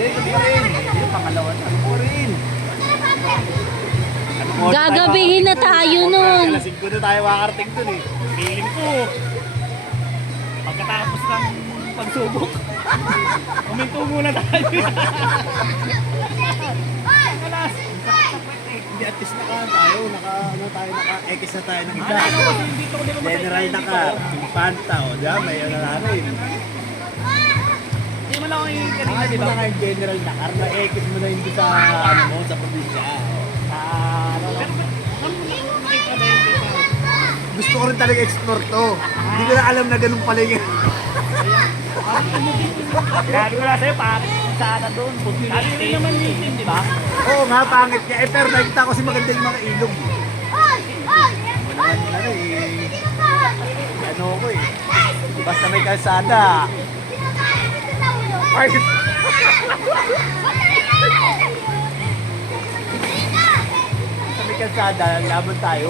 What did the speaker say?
Ganun pa rin. Yung pangalawa na. Ano pa rin? Gagabihin na tayo nun. Alas 5 na tayo makakarating dun eh. Feeling ko. Pagkatapos ng pagsubok. Uminto muna tayo. Alas. Hindi, at least naka X na tayo ng isa. General na car, Infanta, o diba? May ano namin. Hindi mo lang yung kanina, di ba? Hindi mo lang yung general na car, na-X mo na yung sa, ano mo, sa probinsya. Gusto ko rin talaga explore to. Hindi ko na alam na ganun pala yun. Sabi ko na sa'yo, pangit sana doon. Sabi rin naman nitin, di ba? Oo nga, pangit niya. Pero nakita ko si maganda yung mga ilog. Ano ko eh. Basta may kalsada. Ay! Basta may kalsada, laban tayo.